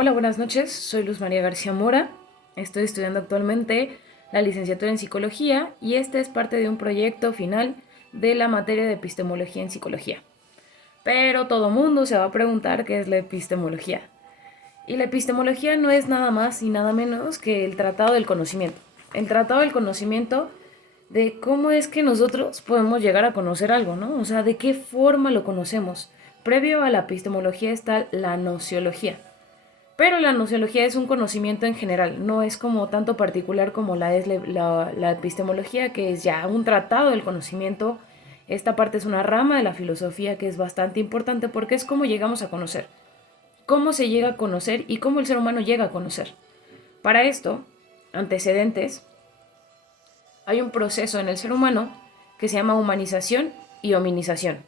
Hola, buenas noches. Soy Luz María García Mora. Estoy estudiando actualmente la licenciatura en psicología y este es parte de un proyecto final de la materia de epistemología en psicología. Pero todo mundo se va a preguntar qué es la epistemología. Y la epistemología no es nada más y nada menos que el tratado del conocimiento. El tratado del conocimiento de cómo es que nosotros podemos llegar a conocer algo, ¿no? O sea, de qué forma lo conocemos. Previo a la epistemología está la nociología. Pero la nociología es un conocimiento en general, no es como tanto particular como la es la epistemología, que es ya un tratado del conocimiento. Esta parte es una rama de la filosofía que es bastante importante porque es cómo llegamos a conocer, cómo se llega a conocer y cómo el ser humano llega a conocer. Para esto, antecedentes, hay un proceso en el ser humano que se llama humanización y hominización.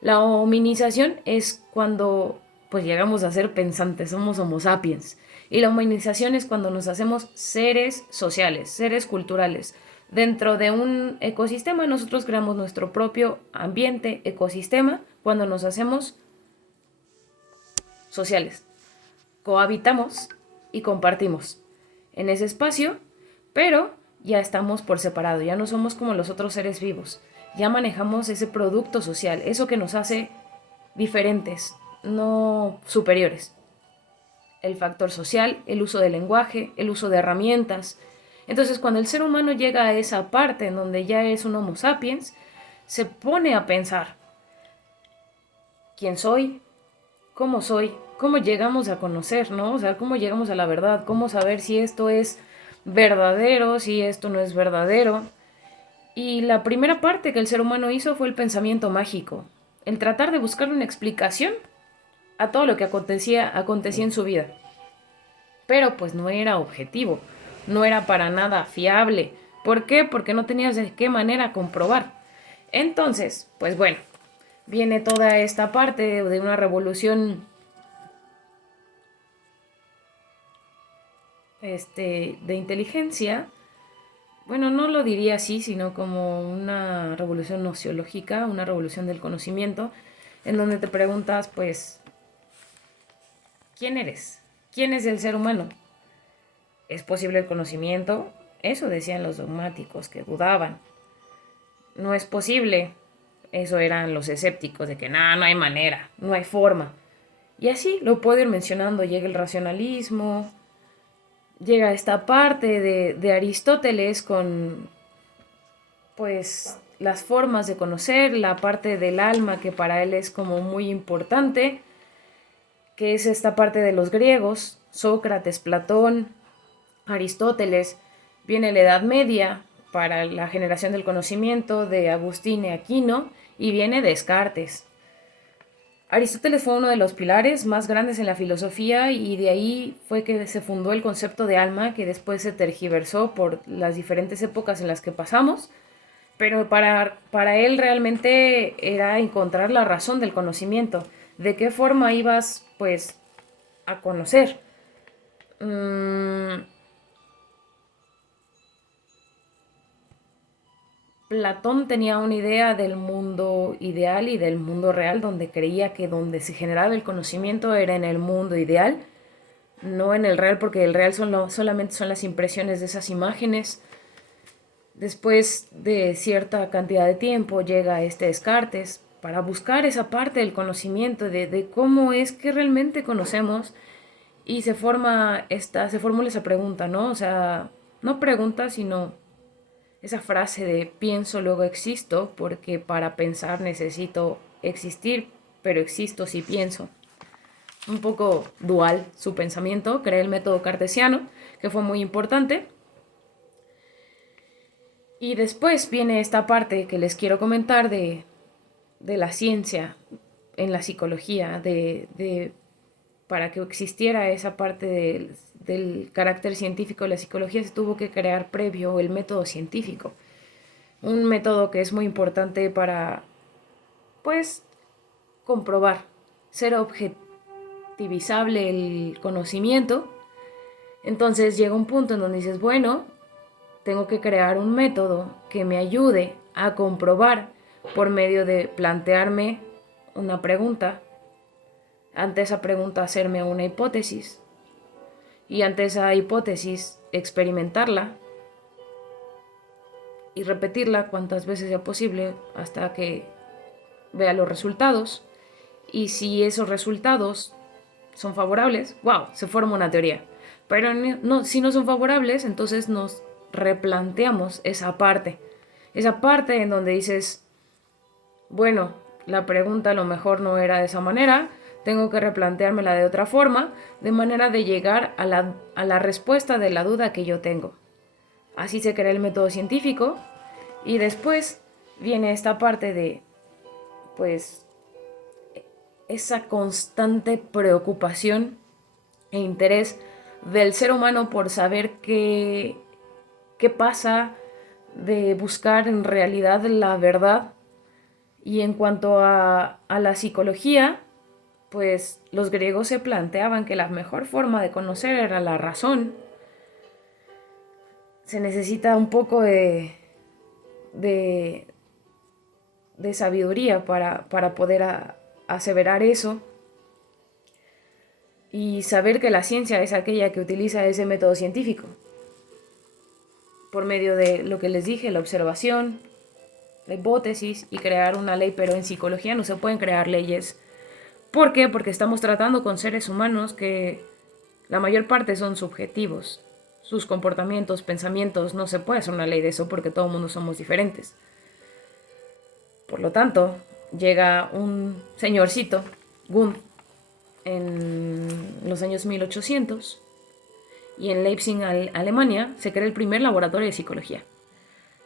La hominización es cuando pues llegamos a ser pensantes, somos homo sapiens. Y la humanización es cuando nos hacemos seres sociales, seres culturales. Dentro de un ecosistema nosotros creamos nuestro propio ambiente, ecosistema, cuando nos hacemos sociales. Cohabitamos y compartimos en ese espacio, pero ya estamos por separado, ya no somos como los otros seres vivos. Ya manejamos ese producto social, eso que nos hace diferentes, no superiores. El factor social, el uso del lenguaje, el uso de herramientas. Entonces, cuando el ser humano llega a esa parte en donde ya es un Homo sapiens, se pone a pensar, ¿quién soy? ¿Cómo llegamos a conocer, no? O sea, ¿cómo llegamos a la verdad? ¿Cómo saber si esto es verdadero, si esto no es verdadero? Y la primera parte que el ser humano hizo fue el pensamiento mágico, el tratar de buscar una explicación a todo lo que acontecía en su vida. Pero pues no era objetivo, no era para nada fiable. ¿Por qué? Porque no tenías de qué manera comprobar. Entonces, pues bueno, viene toda esta parte de una revolución de inteligencia. Bueno, no lo diría así, sino como una revolución nociológica, una revolución del conocimiento, en donde te preguntas, pues, ¿quién eres? ¿Quién es el ser humano? ¿Es posible el conocimiento? Eso decían los dogmáticos que dudaban. No es posible. Eso eran los escépticos de que nada, no hay manera, no hay forma. Y así lo puedo ir mencionando. Llega el racionalismo, llega esta parte de Aristóteles con, pues, las formas de conocer, la parte del alma que para él es como muy importante, que es esta parte de los griegos, Sócrates, Platón, Aristóteles. Viene la Edad Media para la generación del conocimiento de Agustín y Aquino y viene Descartes. Aristóteles fue uno de los pilares más grandes en la filosofía y de ahí fue que se fundó el concepto de alma que después se tergiversó por las diferentes épocas en las que pasamos, pero para él realmente era encontrar la razón del conocimiento, de qué forma ibas pues a conocer. Platón tenía una idea del mundo ideal y del mundo real, donde creía que donde se generaba el conocimiento era en el mundo ideal, no en el real, porque el real solamente son las impresiones de esas imágenes. Después de cierta cantidad de tiempo llega este Descartes para buscar esa parte del conocimiento, de cómo es que realmente conocemos, y se formula esa pregunta, ¿no? O sea, no pregunta, sino esa frase de pienso, luego existo, porque para pensar necesito existir, pero existo si pienso. Un poco dual su pensamiento, crea el método cartesiano, que fue muy importante. Y después viene esta parte que les quiero comentar de la ciencia en la psicología, para que existiera esa parte del carácter científico de la psicología se tuvo que crear previo el método científico. Un método que es muy importante para, pues, comprobar, ser objetivizable el conocimiento. Entonces llega un punto en donde dices, bueno, tengo que crear un método que me ayude a comprobar por medio de plantearme una pregunta, ante esa pregunta hacerme una hipótesis, y ante esa hipótesis experimentarla y repetirla cuantas veces sea posible hasta que vea los resultados. Y si esos resultados son favorables, wow, se forma una teoría. Pero no, si no son favorables, entonces nos replanteamos esa parte en donde dices, bueno, la pregunta a lo mejor no era de esa manera, tengo que replanteármela de otra forma, de manera de llegar a la respuesta de la duda que yo tengo. Así se crea el método científico y después viene esta parte de, pues, esa constante preocupación e interés del ser humano por saber qué pasa, de buscar en realidad la verdad. Y en cuanto a la psicología, pues los griegos se planteaban que la mejor forma de conocer era la razón. Se necesita un poco de, de sabiduría para poder aseverar eso y saber que la ciencia es aquella que utiliza ese método científico por medio de lo que les dije, la observación, la hipótesis y crear una ley, pero en psicología no se pueden crear leyes. ¿Por qué? Porque estamos tratando con seres humanos que la mayor parte son subjetivos. Sus comportamientos, pensamientos, no se puede hacer una ley de eso porque todo el mundo somos diferentes. Por lo tanto, llega un señorcito, Wundt, en los años 1800 y en Leipzig, Alemania, se crea el primer laboratorio de psicología.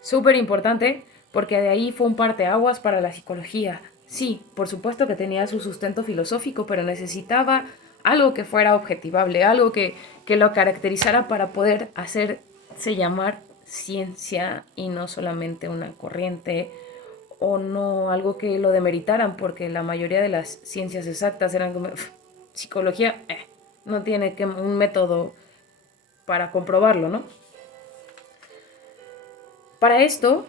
Súper importante porque de ahí fue un parteaguas para la psicología. Sí, por supuesto que tenía su sustento filosófico, pero necesitaba algo que fuera objetivable, algo que lo caracterizara para poder hacerse llamar ciencia y no solamente una corriente o no algo que lo demeritaran, porque la mayoría de las ciencias exactas eran como psicología, no tiene un método para comprobarlo, ¿no? Para esto,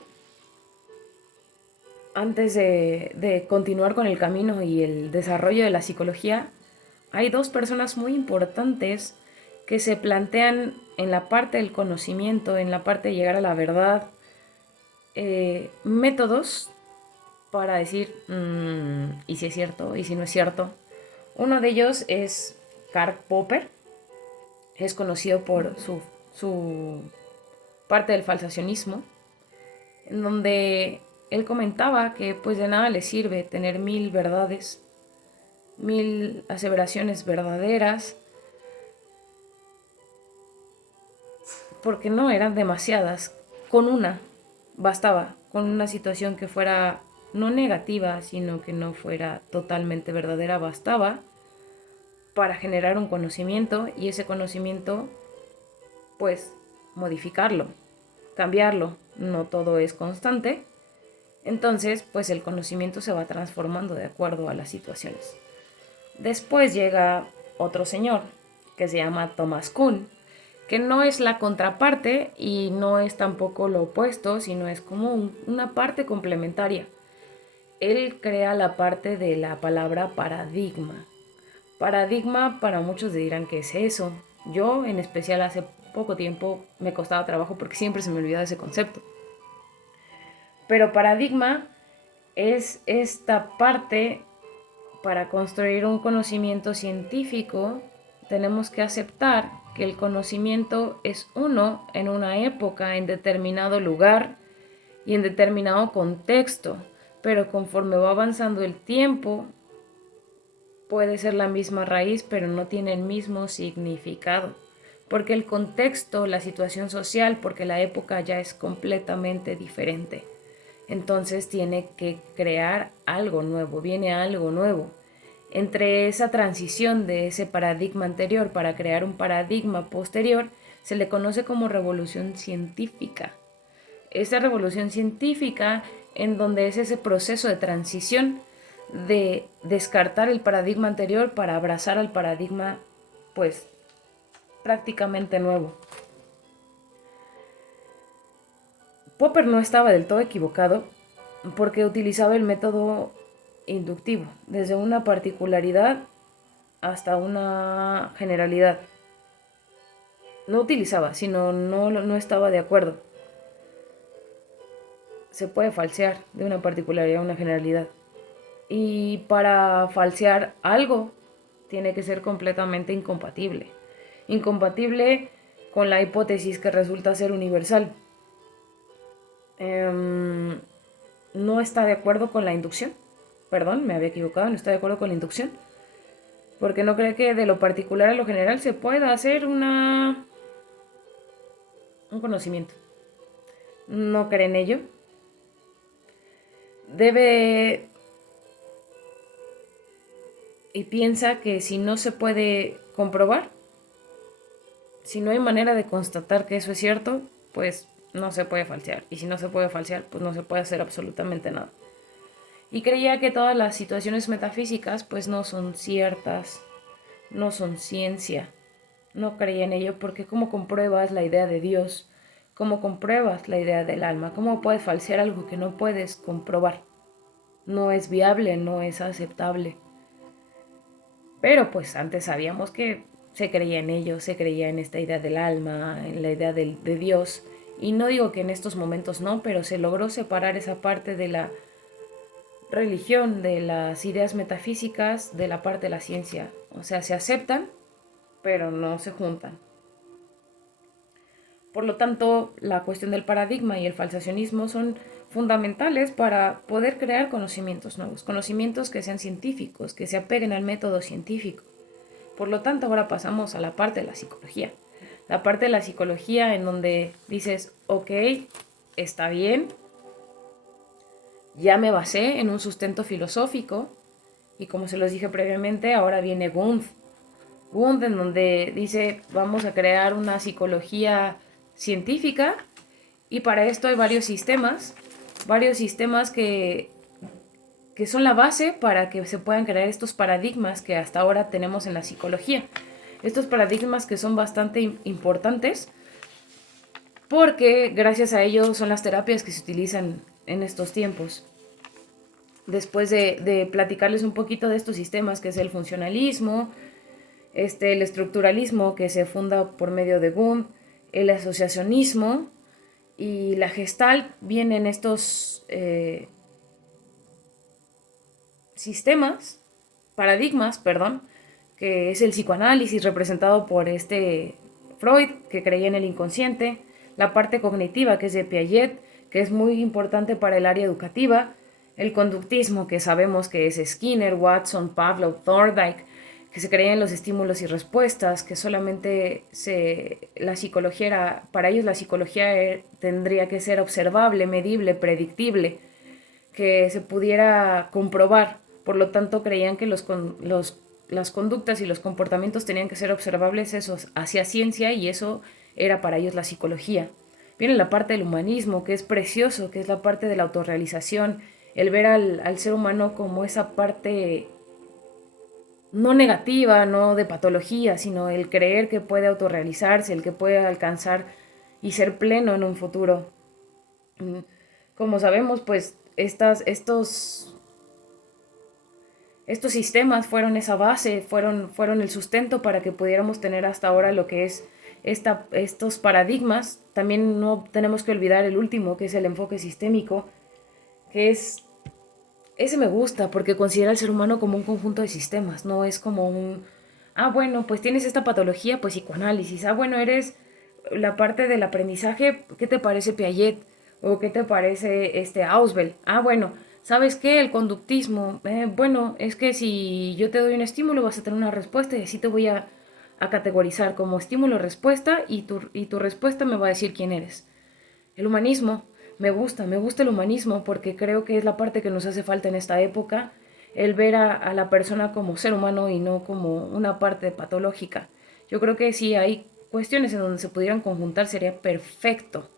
antes de continuar con el camino y el desarrollo de la psicología, hay dos personas muy importantes que se plantean en la parte del conocimiento, en la parte de llegar a la verdad, métodos para decir, ¿y si es cierto? ¿Y si no es cierto? Uno de ellos es Karl Popper, es conocido por su parte del falsacionismo, en donde él comentaba que pues de nada le sirve tener 1000 verdades, 1000 aseveraciones verdaderas, porque no eran demasiadas. Con una bastaba, con una situación que fuera no negativa, sino que no fuera totalmente verdadera, bastaba para generar un conocimiento y ese conocimiento, pues, modificarlo, cambiarlo. No todo es constante. Entonces, pues el conocimiento se va transformando de acuerdo a las situaciones. Después llega otro señor que se llama Thomas Kuhn, que no es la contraparte y no es tampoco lo opuesto, sino es como una parte complementaria. Él crea la parte de la palabra paradigma. Paradigma, para muchos dirán que es eso. Yo, en especial, hace poco tiempo me costaba trabajo porque siempre se me olvidaba ese concepto. Pero paradigma es esta parte. Para construir un conocimiento científico, tenemos que aceptar que el conocimiento es uno en una época, en determinado lugar y en determinado contexto, pero conforme va avanzando el tiempo, puede ser la misma raíz, pero no tiene el mismo significado, porque el contexto, la situación social, porque la época ya es completamente diferente. Entonces tiene que crear algo nuevo, viene algo nuevo. Entre esa transición de ese paradigma anterior para crear un paradigma posterior, se le conoce como revolución científica. Esa revolución científica en donde es ese proceso de transición de descartar el paradigma anterior para abrazar al paradigma, pues, prácticamente nuevo. Popper no estaba del todo equivocado porque utilizaba el método inductivo, desde una particularidad hasta una generalidad. no utilizaba, sino no estaba de acuerdo. Se puede falsear de una particularidad a una generalidad. Y para falsear algo, tiene que ser completamente incompatible. Incompatible con la hipótesis que resulta ser universal. No está de acuerdo con la inducción. Perdón, me había equivocado, no está de acuerdo con la inducción. Porque no cree que de lo particular a lo general se pueda hacer un conocimiento. No cree en ello. Debe y piensa que si no se puede comprobar, si no hay manera de constatar que eso es cierto, pues no se puede falsear. Y si no se puede falsear, pues no se puede hacer absolutamente nada. Y creía que todas las situaciones metafísicas pues no son ciertas, no son ciencia. No creía en ello porque ¿cómo compruebas la idea de Dios? ¿Cómo compruebas la idea del alma? ¿Cómo puedes falsear algo que no puedes comprobar? No es viable, no es aceptable. Pero pues antes sabíamos que se creía en ello, se creía en esta idea del alma, en la idea de Dios. Y no digo que en estos momentos no, pero se logró separar esa parte de la religión, de las ideas metafísicas, de la parte de la ciencia. O sea, se aceptan, pero no se juntan. Por lo tanto, la cuestión del paradigma y el falsacionismo son fundamentales para poder crear conocimientos nuevos, conocimientos que sean científicos, que se apeguen al método científico. Por lo tanto, ahora pasamos a la parte de la psicología. La parte de la psicología en donde dices, ok, está bien, ya me basé en un sustento filosófico y como se los dije previamente, ahora viene Wundt. Wundt en donde dice, vamos a crear una psicología científica y para esto hay varios sistemas que son la base para que se puedan crear estos paradigmas que hasta ahora tenemos en la psicología. Estos paradigmas que son bastante importantes porque gracias a ellos son las terapias que se utilizan en estos tiempos. Después de platicarles un poquito de estos sistemas, que es el funcionalismo, el estructuralismo que se funda por medio de Wundt, el asociacionismo y la Gestalt, vienen estos paradigmas, que es el psicoanálisis representado por Freud, que creía en el inconsciente, la parte cognitiva, que es de Piaget, que es muy importante para el área educativa, el conductismo, que sabemos que es Skinner, Watson, Pavlov, Thorndike, que se creía en los estímulos y respuestas, que solamente la psicología para ellos la psicología tendría que ser observable, medible, predictible, que se pudiera comprobar. Por lo tanto, creían que las conductas y los comportamientos tenían que ser observables, eso hacia ciencia, y eso era para ellos la psicología. Viene la parte del humanismo, que es precioso, que es la parte de la autorrealización, el ver al ser humano como esa parte no negativa, no de patología, sino el creer que puede autorrealizarse, el que puede alcanzar y ser pleno en un futuro. Como sabemos, pues estos sistemas fueron esa base, fueron el sustento para que pudiéramos tener hasta ahora lo que es estos paradigmas. También no tenemos que olvidar el último, que es el enfoque sistémico, que ese me gusta porque considera al ser humano como un conjunto de sistemas, no es como bueno, pues tienes esta patología, pues psicoanálisis, bueno, eres la parte del aprendizaje, ¿qué te parece Piaget? ¿O qué te parece Ausubel? Bueno, ¿sabes qué? El conductismo, bueno, es que si yo te doy un estímulo vas a tener una respuesta y así te voy a categorizar como estímulo-respuesta y tu respuesta me va a decir quién eres. El humanismo, me gusta el humanismo porque creo que es la parte que nos hace falta en esta época, el ver a la persona como ser humano y no como una parte patológica. Yo creo que si hay cuestiones en donde se pudieran conjuntar sería perfecto.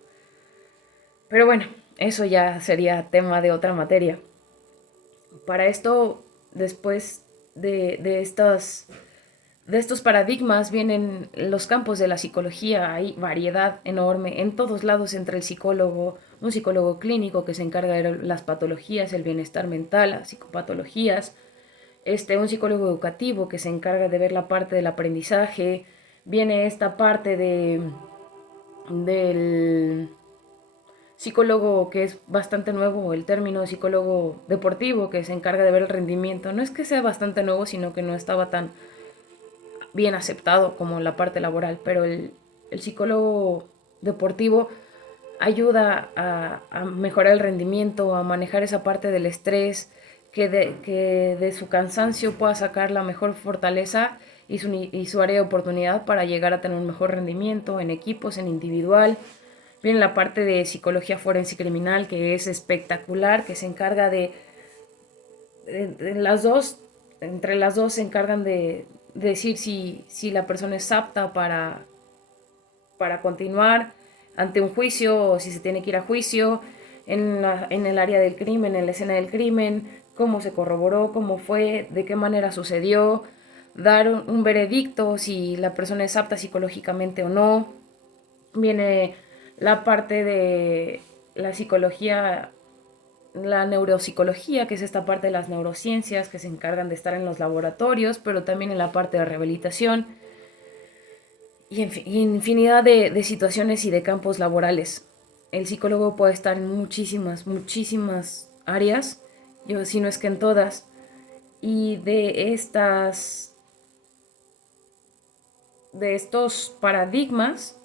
Pero bueno, eso ya sería tema de otra materia. Para esto, después de estos paradigmas vienen los campos de la psicología. Hay variedad enorme en todos lados entre un psicólogo clínico que se encarga de las patologías, el bienestar mental, las psicopatologías, un psicólogo educativo que se encarga de ver la parte del aprendizaje, Viene esta parte del psicólogo, que es bastante nuevo, el término psicólogo deportivo, que se encarga de ver el rendimiento. No es que sea bastante nuevo, sino que no estaba tan bien aceptado como la parte laboral, pero el psicólogo deportivo ayuda a mejorar el rendimiento, a manejar esa parte del estrés, que de su cansancio pueda sacar la mejor fortaleza y su área de oportunidad para llegar a tener un mejor rendimiento en equipos, en individual. Viene la parte de psicología forense y criminal, que es espectacular, que se encarga de las dos, entre las dos se encargan de decir si la persona es apta para continuar ante un juicio o si se tiene que ir a juicio, en el área del crimen, en la escena del crimen, cómo se corroboró, cómo fue, de qué manera sucedió, dar un veredicto si la persona es apta psicológicamente o no. Viene la parte de la psicología, la neuropsicología, que es esta parte de las neurociencias que se encargan de estar en los laboratorios, pero también en la parte de rehabilitación y infinidad de situaciones y de campos laborales. El psicólogo puede estar en muchísimas áreas, yo si no es que en todas, y de estos paradigmas,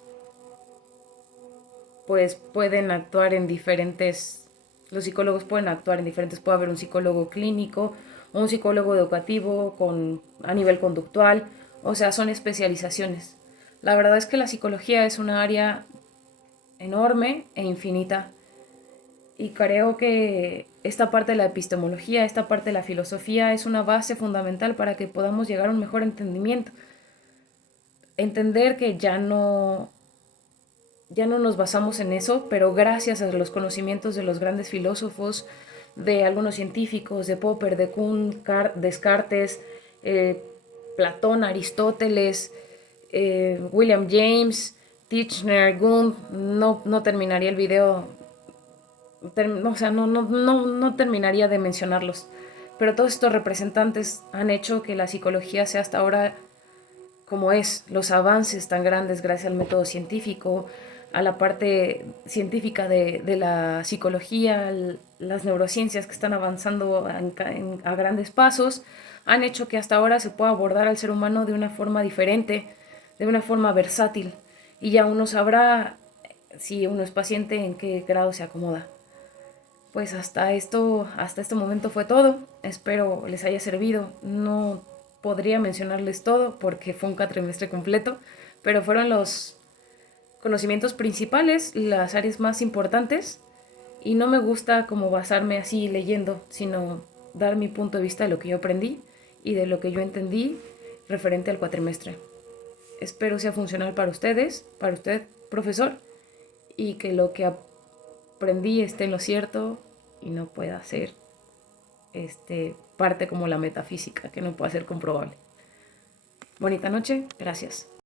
pues pueden actuar en diferentes, los psicólogos pueden actuar en diferentes, puede haber un psicólogo clínico, un psicólogo educativo a nivel conductual, o sea, son especializaciones. La verdad es que la psicología es una área enorme e infinita. Y creo que esta parte de la epistemología, esta parte de la filosofía es una base fundamental para que podamos llegar a un mejor entendimiento. Entender que ya no nos basamos en eso, pero gracias a los conocimientos de los grandes filósofos, de algunos científicos, de Popper, de Kuhn, Descartes, eh, Platón, Aristóteles, William James, Titchener, Gunt, no terminaría el video, o sea, no terminaría de mencionarlos. Pero todos estos representantes han hecho que la psicología sea hasta ahora como es, los avances tan grandes gracias al método científico, a la parte científica de la psicología, las neurociencias que están avanzando a grandes pasos, han hecho que hasta ahora se pueda abordar al ser humano de una forma diferente, de una forma versátil, y ya uno sabrá si uno es paciente en qué grado se acomoda. Pues hasta este momento fue todo. Espero les haya servido. No podría mencionarles todo porque fue un cuatrimestre completo, pero fueron los conocimientos principales, las áreas más importantes, y no me gusta como basarme así leyendo, sino dar mi punto de vista de lo que yo aprendí y de lo que yo entendí referente al cuatrimestre. Espero sea funcional para ustedes, para usted, profesor, y que lo que aprendí esté en lo cierto y no pueda ser parte como la metafísica, que no pueda ser comprobable. Bonita noche, gracias.